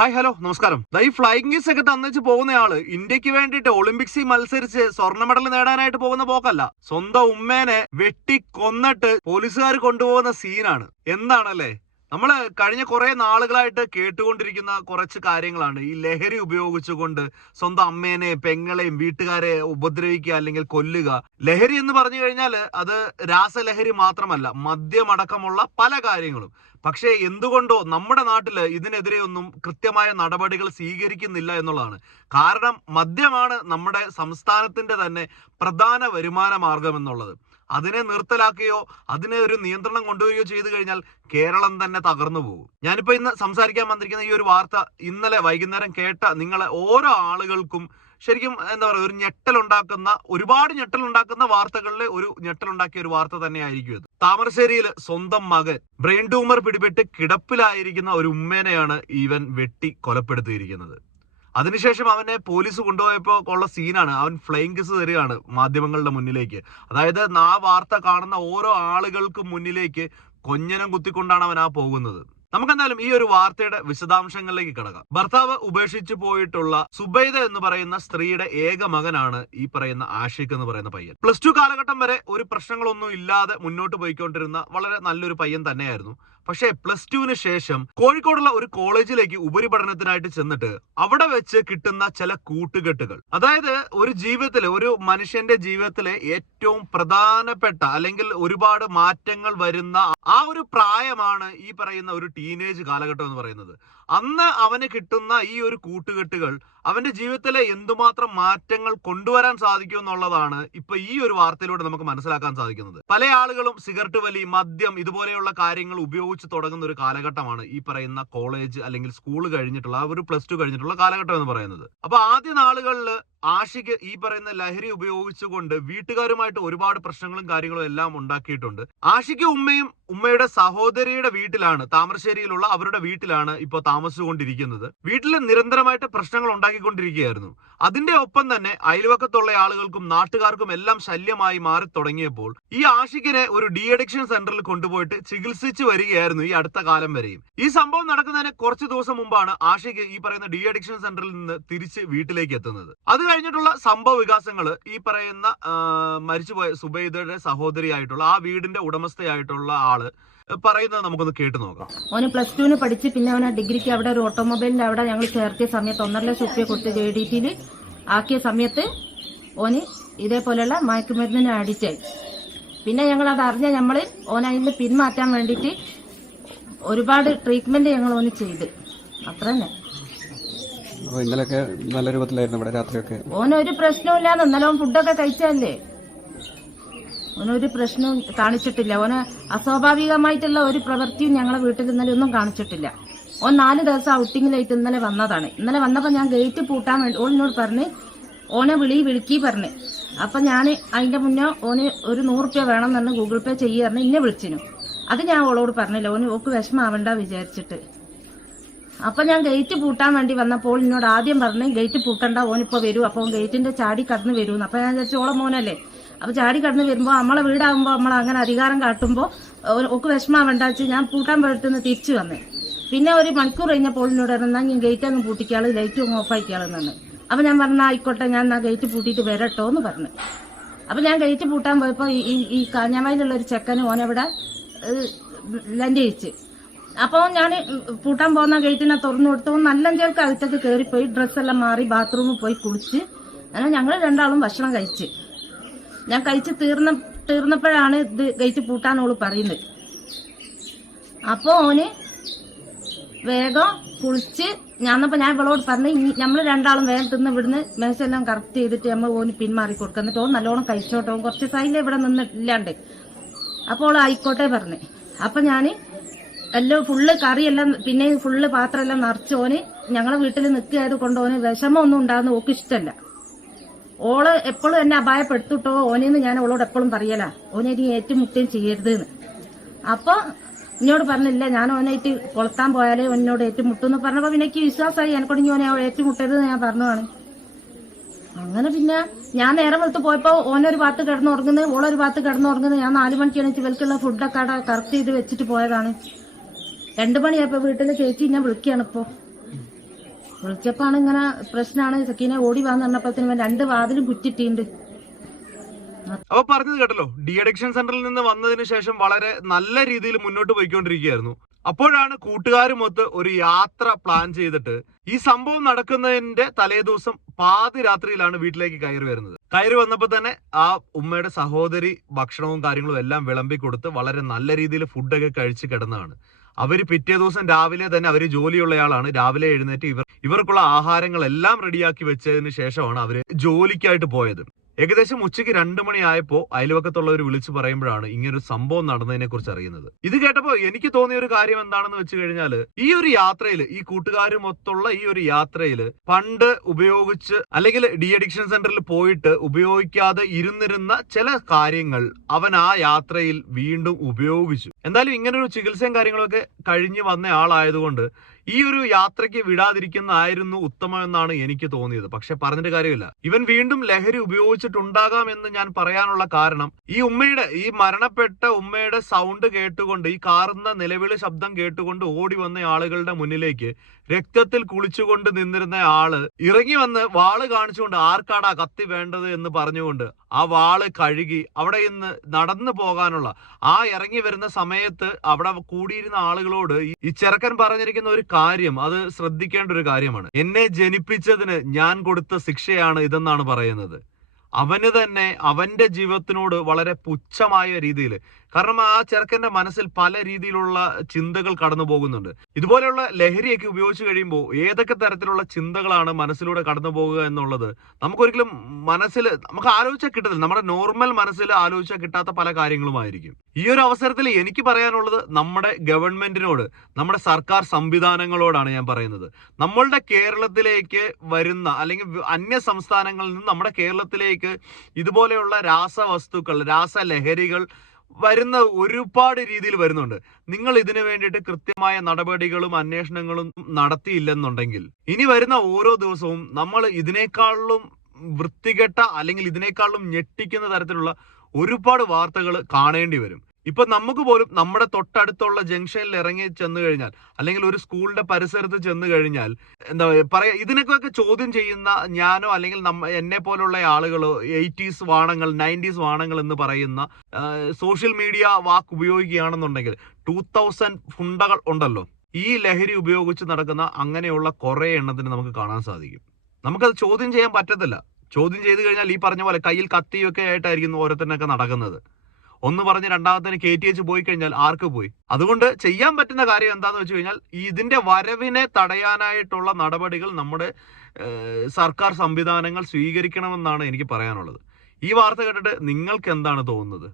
Hi hello നമസ്കാരം. ഈ flying kiss ഒക്കെ തന്നിച്ച് പോകുന്നയാള് ഇന്ത്യക്ക് വേണ്ടിയിട്ട് ഒളിമ്പിക്സിൽ മത്സരിച്ച് സ്വർണ്ണ മെഡൽ നേടാനായിട്ട് പോകുന്ന പോക്കല്ല. സ്വന്തം ഉമ്മേനെ വെട്ടി കൊന്നിട്ട് പോലീസുകാർ കൊണ്ടുപോകുന്ന സീനാണ്. എന്താണല്ലേ, നമ്മള് കഴിഞ്ഞ കുറെ നാളുകളായിട്ട് കേട്ടുകൊണ്ടിരിക്കുന്ന കുറച്ച് കാര്യങ്ങളാണ്. ഈ ലഹരി ഉപയോഗിച്ചുകൊണ്ട് സ്വന്തം അമ്മേനെ, പെങ്ങളെയും, വീട്ടുകാരെ ഉപദ്രവിക്കുക അല്ലെങ്കിൽ കൊല്ലുക. ലഹരി എന്ന് പറഞ്ഞു കഴിഞ്ഞാൽ അത് രാസലഹരി മാത്രമല്ല, മദ്യമടക്കമുള്ള പല കാര്യങ്ങളും. പക്ഷേ എന്തുകൊണ്ടോ നമ്മുടെ നാട്ടില് ഇതിനെതിരെ ഒന്നും കൃത്യമായ നടപടികൾ സ്വീകരിക്കുന്നില്ല എന്നുള്ളതാണ്. കാരണം മദ്യമാണ് നമ്മുടെ സംസ്ഥാനത്തിന്റെ തന്നെ പ്രധാന വരുമാന മാർഗം എന്നുള്ളത്. അതിനെ നിർത്തലാക്കുകയോ അതിനെ ഒരു നിയന്ത്രണം കൊണ്ടുവരികയോ ചെയ്തു കഴിഞ്ഞാൽ കേരളം തന്നെ തകർന്നു പോകും. ഞാനിപ്പോ ഇന്ന് സംസാരിക്കാൻ വന്നിരിക്കുന്ന ഈ ഒരു വാർത്ത ഇന്നലെ വൈകുന്നേരം കേട്ട നിങ്ങളെ ഓരോ ആളുകൾക്കും ശരിക്കും എന്താ പറയുക, ഒരു ഞെട്ടലുണ്ടാക്കുന്ന, ഒരുപാട് ഞെട്ടലുണ്ടാക്കുന്ന വാർത്തകളിലെ ഒരു ഞെട്ടലുണ്ടാക്കിയ ഒരു വാർത്ത തന്നെ ആയിരിക്കും ഇത്. താമരശ്ശേരിയിൽ സ്വന്തം മകൻ ബ്രെയിൻ ട്യൂമർ പിടിപെട്ട് കിടപ്പിലായിരിക്കുന്ന ഒരു ഉമ്മേനെയാണ് ഇവൻ വെട്ടി കൊലപ്പെടുത്തിയിരിക്കുന്നത്. അതിനുശേഷം അവനെ പോലീസ് കൊണ്ടുപോയപ്പോൾ ഉള്ള സീനാണ്. അവൻ ഫ്ലൈയിങ് കിസ് തരികയാണ് മാധ്യമങ്ങളുടെ മുന്നിലേക്ക്. അതായത് ആ വാർത്ത കാണുന്ന ഓരോ ആളുകൾക്കും മുന്നിലേക്ക് കൊഞ്ഞനം കുത്തിക്കൊണ്ടാണ് അവൻ പോകുന്നത്. നമുക്കെന്തായാലും ഈ ഒരു വാർത്തയുടെ വിശദാംശങ്ങളിലേക്ക് കിടക്കാം. ഭർത്താവ് ഉപേക്ഷിച്ചു പോയിട്ടുള്ള സുബൈദ എന്ന് പറയുന്ന സ്ത്രീയുടെ ഏക മകനാണ് ഈ പറയുന്ന ആഷിഖ് എന്ന് പറയുന്ന പയ്യൻ. +2 കാലഘട്ടം വരെ ഒരു പ്രശ്നങ്ങളൊന്നും ഇല്ലാതെ മുന്നോട്ട് പോയിക്കൊണ്ടിരുന്ന വളരെ നല്ലൊരു പയ്യൻ തന്നെയായിരുന്നു. പക്ഷേ +2 ശേഷം കോഴിക്കോടുള്ള ഒരു കോളേജിലേക്ക് ഉപരിപഠനത്തിനായിട്ട് ചെന്നിട്ട് അവിടെ വെച്ച് കിട്ടുന്ന ചില കൂട്ടുകെട്ടുകൾ, അതായത് ഒരു ജീവിതത്തിലെ, ഒരു മനുഷ്യന്റെ ജീവിതത്തിലെ ഏറ്റവും പ്രധാനപ്പെട്ട അല്ലെങ്കിൽ ഒരുപാട് മാറ്റങ്ങൾ വരുന്ന ആ ഒരു പ്രായമാണ് ഈ പറയുന്ന ഒരു ടീനേജ് കാലഘട്ടം എന്ന് പറയുന്നത്. അന്ന് അവന് കിട്ടുന്ന ഈ ഒരു കൂട്ടുകെട്ടുകൾ അവന്റെ ജീവിതത്തിലെ എന്തുമാത്രം മാറ്റങ്ങൾ കൊണ്ടുവരാൻ സാധിക്കും എന്നുള്ളതാണ് ഇപ്പൊ ഈ ഒരു വാർത്തയിലൂടെ നമുക്ക് മനസ്സിലാക്കാൻ സാധിക്കുന്നത്. പല ആളുകളും സിഗരറ്റ് വലി, മദ്യം ഇതുപോലെയുള്ള കാര്യങ്ങൾ ഉപയോഗിച്ച് തുടങ്ങുന്ന ഒരു കാലഘട്ടമാണ് ഈ പറയുന്ന കോളേജ് അല്ലെങ്കിൽ സ്കൂൾ കഴിഞ്ഞിട്ടുള്ള ആ ഒരു +2 കഴിഞ്ഞിട്ടുള്ള കാലഘട്ടം എന്ന് പറയുന്നത്. അപ്പൊ ആദ്യ നാളുകളിൽ ആഷിഖ് ഈ പറയുന്ന ലഹരി ഉപയോഗിച്ചുകൊണ്ട് വീട്ടുകാരുമായിട്ട് ഒരുപാട് പ്രശ്നങ്ങളും കാര്യങ്ങളും എല്ലാം ഉണ്ടാക്കിയിട്ടുണ്ട്. ആഷിഖ് ഉമ്മയുടെ സഹോദരിയുടെ വീട്ടിലാണ്, താമരശ്ശേരിയിലുള്ള അവരുടെ വീട്ടിലാണ് ഇപ്പോൾ താമസിച്ചുകൊണ്ടിരിക്കുന്നത്. വീട്ടിൽ നിരന്തരമായിട്ട് പ്രശ്നങ്ങൾ ഉണ്ടാക്കിക്കൊണ്ടിരിക്കുകയായിരുന്നു. അതിന്റെ ഒപ്പം തന്നെ അയൽവക്കത്തുള്ള ആളുകൾക്കും നാട്ടുകാർക്കും എല്ലാം ശല്യമായി മാറി തുടങ്ങിയപ്പോൾ ഈ ആഷിഖിനെ ഒരു ഡി അഡിക്ഷൻ സെന്ററിൽ കൊണ്ടുപോയിട്ട് ചികിത്സിച്ചു വരികയായിരുന്നു ഈ അടുത്ത കാലം വരെയും. ഈ സംഭവം നടക്കുന്നതിന് കുറച്ച് ദിവസം മുമ്പാണ് ആഷിഖ് ഈ പറയുന്ന ഡി അഡിക്ഷൻ സെന്ററിൽ നിന്ന് തിരിച്ച് വീട്ടിലേക്ക് എത്തുന്നത്. അത് കഴിഞ്ഞിട്ടുള്ള സംഭവ വികാസങ്ങൾ ഈ പറയുന്ന മരിച്ചുപോയ സുബൈദയുടെ സഹോദരിയായിട്ടുള്ള ആ വീടിന്റെ ഉടമസ്ഥയായിട്ടുള്ള ആള് പറയുന്നത് നമുക്കൊന്ന് കേട്ടു നോക്കാം. ഓന് +2 പഠിച്ച് പിന്നെ അവനെ ഡിഗ്രിക്ക് അവിടെ ഒരു ഓട്ടോമൊബൈലിന്റെ അവിടെ ഞങ്ങൾ ചേർത്തിയ സമയത്ത് 1.5 ലക്ഷം രൂപ കൊടുത്ത് JDTയിൽ ആക്കിയ സമയത്ത് ഓന് ഇതേപോലെയുള്ള മയക്കുമരുന്നിന് അഡിക്റ്റായി. പിന്നെ ഞങ്ങൾ അത് അറിഞ്ഞ നമ്മള് ഓനതിന് പിന്മാറ്റാൻ വേണ്ടിയിട്ട് ഒരുപാട് ട്രീറ്റ്മെന്റ് ഞങ്ങൾ ഓന് ചെയ്ത്. അത്ര തന്നെ. ഇന്നലൊക്കെ നല്ല രൂപത്തിലായിരുന്നു ഇവിടെ രാത്രിയൊക്കെ. ഓനൊരു പ്രശ്നമില്ലാന്ന്. ഇന്നലെ ഓൻ ഫുഡൊക്കെ കഴിച്ചല്ലേ, ഓനൊരു പ്രശ്നവും കാണിച്ചിട്ടില്ല. ഓന് അസ്വാഭാവികമായിട്ടുള്ള ഒരു പ്രവൃത്തിയും ഞങ്ങളെ വീട്ടിൽ ഇന്നലെ ഒന്നും കാണിച്ചിട്ടില്ല. ഓൻ 4 ദിവസം ഔട്ടിങ്ങിലായിട്ട് ഇന്നലെ വന്നതാണ്. ഇന്നലെ വന്നപ്പോൾ ഞാൻ ഗേറ്റ് പൂട്ടാൻ വേണ്ടി ഓനോട് പറഞ്ഞ് ഓനെ വിളിക്കി പറഞ്ഞ്. അപ്പൊ ഞാൻ അതിന്റെ മുന്നേ ഓന് ഒരു 100 രൂപ വേണം എന്ന് ഗൂഗിൾ പേ ചെയ്യാറുണ്ട്. ഇന്നെ വിളിച്ചിനു. അത് ഞാൻ ഓളോട് പറഞ്ഞില്ല, ഓക്ക് വിഷമാവണ്ട വിചാരിച്ചിട്ട്. അപ്പൊ ഞാൻ ഗേറ്റ് പൂട്ടാൻ വേണ്ടി വന്നപ്പോൾ എന്നോട് ആദ്യം പറഞ്ഞ് ഗേറ്റ് പൂട്ടണ്ട, ഓനിപ്പോ വരൂ. അപ്പൊ ഗേറ്റിന്റെ ചാടി കടന്ന് വരൂന്ന്. അപ്പൊ ഞാൻ വിചാരിച്ചു ഓളെ മോനല്ലേ. അപ്പൊ ചാടി കടന്ന് വരുമ്പോ നമ്മളെ വീടാകുമ്പോ നമ്മൾ അങ്ങനെ അധികാരം കാട്ടുമ്പോ ഒക്കെ വിഷമാവണ്ട വെച്ച് ഞാൻ പൂട്ടാൻ പോയിട്ട് തിരിച്ചു വന്നേ. പിന്നെ ഒരു മണിക്കൂർ കഴിഞ്ഞപ്പോൾ എന്നോട് പറഞ്ഞാൽ ഞാൻ ഗേറ്റ് അങ്ങ് പൂട്ടിക്കാള്, ലൈറ്റ് അങ്ങ് ഓഫ് ആക്കിയാളെന്നാണ്. അപ്പൊ ഞാൻ പറഞ്ഞ ആയിക്കോട്ടെ, ഞാൻ ഗേറ്റ് പൂട്ടിയിട്ട് വരട്ടോ എന്ന് പറഞ്ഞു. അപ്പൊ ഞാൻ ഗേറ്റ് പൂട്ടാൻ പോയപ്പോ ഈ കാഞ്ഞാമയിലുള്ള ഒരു ചെക്കന് ഓനവിടെ ലഞ്ച് കഴിച്ച്. അപ്പൊ ഞാൻ പൂട്ടാൻ പോകുന്ന ഗേറ്റിനെ തുറന്നു കൊടുത്തു. നല്ല ചേർക്ക് അകത്തേക്ക് കയറിപ്പോയി ഡ്രസ്സെല്ലാം മാറി ബാത്റൂമിൽ പോയി കുളിച്ച് അങ്ങനെ ഞങ്ങൾ രണ്ടാളും ഭക്ഷണം കഴിച്ച്. ഞാൻ കഴിച്ച് തീർന്നപ്പോഴാണ് ഇത് ഗേറ്റ് പൂട്ടാൻ ഓള് പറയുന്നത്. അപ്പൊ ഓന് വേഗം കുളിച്ച് ഞാൻ ഇവളോട് പറഞ്ഞു നമ്മൾ രണ്ടാളും വേഗം തിന്ന് ഇവിടുന്ന് മേശെല്ലാം കറക്റ്റ് ചെയ്തിട്ട് നമ്മൾ ഓന് പിന്മാറി കൊടുക്കുക. എന്നിട്ട് ഓൻ നല്ലോണം കഴിച്ചോട്ടോ, കുറച്ച് സൈഡിൽ ഇവിടെ നിന്നിട്ടില്ലാണ്ട്. അപ്പോൾ ഓള് ആയിക്കോട്ടെ പറഞ്ഞു. അപ്പൊ ഞാന് എല്ലാം ഫുള്ള് കറിയെല്ലാം പിന്നെ ഫുള്ള് പാത്രമെല്ലാം നിറച്ച് ഓന് ഞങ്ങളെ വീട്ടിൽ നിൽക്കിയത് കൊണ്ട് ഓന് വിഷമമൊന്നും ഉണ്ടാകുന്ന ഓക്ക് ഇഷ്ടമല്ല. ഓള് എപ്പോഴും എന്നെ അപായപ്പെടുത്തിട്ടോ ഓനെന്ന് ഞാൻ ഓളോട് എപ്പോഴും പറയല, ഓനെ ഇനി ഏറ്റുമുട്ടുകയും ചെയ്യരുതെന്ന്. അപ്പൊ എന്നോട് പറഞ്ഞില്ല, ഞാൻ ഓനായിട്ട് കൊളത്താൻ പോയാലേ ഓനോട് ഏറ്റുമുട്ടുമെന്ന് പറഞ്ഞപ്പോ പിന്നെ എനിക്ക് വിശ്വാസമായി. എനക്കൊണ്ട് ഇനി ഓനെ ഏറ്റുമുട്ടരുതെന്ന് ഞാൻ പറഞ്ഞതാണ്. അങ്ങനെ പിന്നെ ഞാൻ നേരം വെളുത്ത് പോയപ്പോ ഓനൊരു ഭാഗത്ത് കിടന്നുറങ്ങുന്നത്, ഓളൊരു ഭാഗത്ത് കിടന്നുറങ്ങുന്നത്. ഞാൻ 4 മണിക്ക് എണീച്ച് ഇവൽക്കുള്ള ഫുഡൊക്കെ അവിടെ കറക്റ്റ് ചെയ്ത് വെച്ചിട്ട് പോയതാണ്. 2 മണിയായപ്പോ വീട്ടിലെ ചേച്ചി ഞാൻ വിളിക്കുകയാണ്. ഇപ്പോ വിളിച്ചപ്പാണ് ഇങ്ങനെ പ്രശ്നമാണ്, സക്കീനെ ഓടി വന്ന് പറഞ്ഞപ്പോഴത്തേനും 2 വാതിലും കുറ്റിട്ടുണ്ട്. അപ്പൊ പറഞ്ഞത് കേട്ടല്ലോ, ഡി അഡിക്ഷൻ സെന്ററിൽ നിന്ന് വന്നതിന് ശേഷം വളരെ നല്ല രീതിയിൽ മുന്നോട്ട് പോയിക്കൊണ്ടിരിക്കുകയായിരുന്നു. അപ്പോഴാണ് കൂട്ടുകാരുമൊത്ത് ഒരു യാത്ര പ്ലാൻ ചെയ്തിട്ട് ഈ സംഭവം നടക്കുന്നതിന്റെ തലേദിവസം പാതിരാത്രിയിലാണ് വീട്ടിലേക്ക് കയറി വരുന്നത്. കയറി വന്നപ്പോൾ തന്നെ ആ ഉമ്മയുടെ സഹോദരി ഭക്ഷണവും കാര്യങ്ങളും എല്ലാം വിളമ്പി കൊടുത്ത് വളരെ നല്ല രീതിയിൽ ഫുഡൊക്കെ കഴിച്ച് കിടന്നതാണ്. അവര് പിറ്റേ ദിവസം രാവിലെ തന്നെ, അവര് ജോലിയുള്ളയാളാണ്, രാവിലെ എഴുന്നേറ്റ് ഇവർക്കുള്ള ആഹാരങ്ങളെല്ലാം റെഡിയാക്കി വെച്ചതിന് ശേഷമാണ് അവര് ജോലിക്കായിട്ട് പോയത്. ഏകദേശം ഉച്ചയ്ക്ക് 2 മണിയായപ്പോ അയൽവക്കത്തുള്ളവർ വിളിച്ചു പറയുമ്പോഴാണ് ഇങ്ങനൊരു സംഭവം നടന്നതിനെ കുറിച്ച് അറിയുന്നത്. ഇത് കേട്ടപ്പോ എനിക്ക് തോന്നിയ ഒരു കാര്യം എന്താണെന്ന് വെച്ച് കഴിഞ്ഞാൽ, ഈ ഒരു യാത്രയിൽ, ഈ കൂട്ടുകാരുമൊത്തുള്ള ഈ ഒരു യാത്രയിൽ പണ്ട് ഉപയോഗിച്ച് അല്ലെങ്കിൽ ഡി അഡിക്ഷൻ സെന്ററിൽ പോയിട്ട് ഉപയോഗിക്കാതെ ഇരുന്നിരുന്ന ചില കാര്യങ്ങൾ അവൻ ആ യാത്രയിൽ വീണ്ടും ഉപയോഗിച്ചു. എന്തായാലും ഇങ്ങനൊരു ചികിത്സയും കാര്യങ്ങളൊക്കെ കഴിഞ്ഞു വന്ന ആളായതുകൊണ്ട് ഈ ഒരു യാത്രയ്ക്ക് വിടാതിരിക്കുന്നതായിരുന്നു ഉത്തമമെന്നാണ് എനിക്ക് തോന്നിയത്. പക്ഷെ പറഞ്ഞിട്ട് കാര്യമില്ല, ഇവൻ വീണ്ടും ലഹരി ഉപയോഗിച്ചിട്ടുണ്ടാകാം എന്ന് ഞാൻ പറയാനുള്ള കാരണം, ഈ മരണപ്പെട്ട ഉമ്മയുടെ സൗണ്ട് കേട്ടുകൊണ്ട്, ഈ കാറുന്ന നിലവിളി ശബ്ദം കേട്ടുകൊണ്ട് ഓടി വന്ന ആളുകളുടെ മുന്നിലേക്ക് രക്തത്തിൽ കുളിച്ചുകൊണ്ട് നിന്നിരുന്ന ആള് ഇറങ്ങി വന്ന് വാള് കാണിച്ചുകൊണ്ട് ആർക്കാടാ കത്തി വേണ്ടത് എന്ന് പറഞ്ഞുകൊണ്ട് ആ വാള് കഴുകി അവിടെ നിന്ന് നടന്നു പോകാനുള്ള ആ ഇറങ്ങി വരുന്ന സമയത്ത് അവിടെ കൂടിയിരുന്ന ആളുകളോട് ഈ ചെറുക്കൻ പറഞ്ഞിരിക്കുന്ന ഒരു കാര്യം, അത് ശ്രദ്ധിക്കേണ്ട ഒരു കാര്യമാണ്. എന്നെ ജനിപ്പിച്ചതിന് ഞാൻ കൊടുത്ത ശിക്ഷയാണ് ഇതെന്നാണ് പറയുന്നത്. അവന് തന്നെ അവന്റെ ജീവിതത്തിനോട് വളരെ പുച്ഛമായ രീതിയിൽ, കാരണം ആ ചെറുക്കന്റെ മനസ്സിൽ പല രീതിയിലുള്ള ചിന്തകൾ കടന്നു പോകുന്നുണ്ട്. ഇതുപോലെയുള്ള ലഹരിയൊക്കെ ഉപയോഗിച്ച് കഴിയുമ്പോൾ ഏതൊക്കെ തരത്തിലുള്ള ചിന്തകളാണ് മനസ്സിലൂടെ കടന്നു പോകുക എന്നുള്ളത് നമുക്കൊരിക്കലും നമുക്ക് ആലോചിച്ചാൽ കിട്ടത്തില്ല. നമ്മുടെ നോർമൽ മനസ്സിൽ ആലോചിച്ചാൽ കിട്ടാത്ത പല കാര്യങ്ങളുമായിരിക്കും. ഈ ഒരു അവസരത്തിൽ എനിക്ക് പറയാനുള്ളത് നമ്മുടെ ഗവൺമെന്റിനോട്, നമ്മുടെ സർക്കാർ സംവിധാനങ്ങളോടാണ് ഞാൻ പറയുന്നത്. നമ്മളുടെ കേരളത്തിലേക്ക് വരുന്ന അല്ലെങ്കിൽ അന്യ സംസ്ഥാനങ്ങളിൽ നിന്ന് നമ്മുടെ കേരളത്തിലേക്ക് ഇതുപോലെയുള്ള രാസവസ്തുക്കൾ, രാസലഹരികൾ വരുന്ന ഒരുപാട് രീതിയിൽ വരുന്നുണ്ട്. നിങ്ങൾ ഇതിനു വേണ്ടിയിട്ട് കൃത്യമായ നടപടികളും അന്വേഷണങ്ങളും നടത്തിയില്ലെന്നുണ്ടെങ്കിൽ ഇനി വരുന്ന ഓരോ ദിവസവും നമ്മൾ ഇതിനേക്കാളും വൃത്തികെട്ട അല്ലെങ്കിൽ ഇതിനേക്കാളും ഞെട്ടിക്കുന്ന തരത്തിലുള്ള ഒരുപാട് വാർത്തകൾ കാണേണ്ടി വരും. ഇപ്പൊ നമുക്ക് പോലും നമ്മുടെ തൊട്ടടുത്തുള്ള ജംഗ്ഷനിൽ ഇറങ്ങി ചെന്ന് കഴിഞ്ഞാൽ, അല്ലെങ്കിൽ ഒരു സ്കൂളിന്റെ പരിസരത്ത് ചെന്ന് കഴിഞ്ഞാൽ, എന്താ പറയാ, ഇതിനൊക്കെ ചോദ്യം ചെയ്യുന്ന ഞാനോ അല്ലെങ്കിൽ എന്നെ പോലുള്ള ആളുകളോ 80s വാണങ്ങൾ 90s വാണങ്ങൾ എന്ന് പറയുന്ന സോഷ്യൽ മീഡിയ വാക്ക് ഉപയോഗിക്കുകയാണെന്നുണ്ടെങ്കിൽ 2000 ഫുണ്ടകൾ ഉണ്ടല്ലോ, ഈ ലഹരി ഉപയോഗിച്ച് നടക്കുന്ന അങ്ങനെയുള്ള കുറെ എണ്ണത്തിന് നമുക്ക് കാണാൻ സാധിക്കും. നമുക്കത് ചോദ്യം ചെയ്യാൻ പറ്റത്തില്ല. ചോദ്യം ചെയ്ത് കഴിഞ്ഞാൽ ഈ പറഞ്ഞ പോലെ കയ്യിൽ കത്തിയൊക്കെ ആയിട്ടായിരിക്കും ഓരോരുത്തരനൊക്കെ നടക്കുന്നത്. ഒന്ന് പറഞ്ഞ് രണ്ടാമത്തേന് KTH പോയി കഴിഞ്ഞാൽ ആർക്ക് പോയി? അതുകൊണ്ട് ചെയ്യാൻ പറ്റുന്ന കാര്യം എന്താന്ന് വെച്ച് കഴിഞ്ഞാൽ, ഇതിന്റെ വരവിനെ തടയാനായിട്ടുള്ള നടപടികൾ നമ്മുടെ സർക്കാർ സംവിധാനങ്ങൾ സ്വീകരിക്കണമെന്നാണ് എനിക്ക് പറയാനുള്ളത്. ഈ വാർത്ത കേട്ടിട്ട് നിങ്ങൾക്ക് എന്താണ് തോന്നുന്നത്?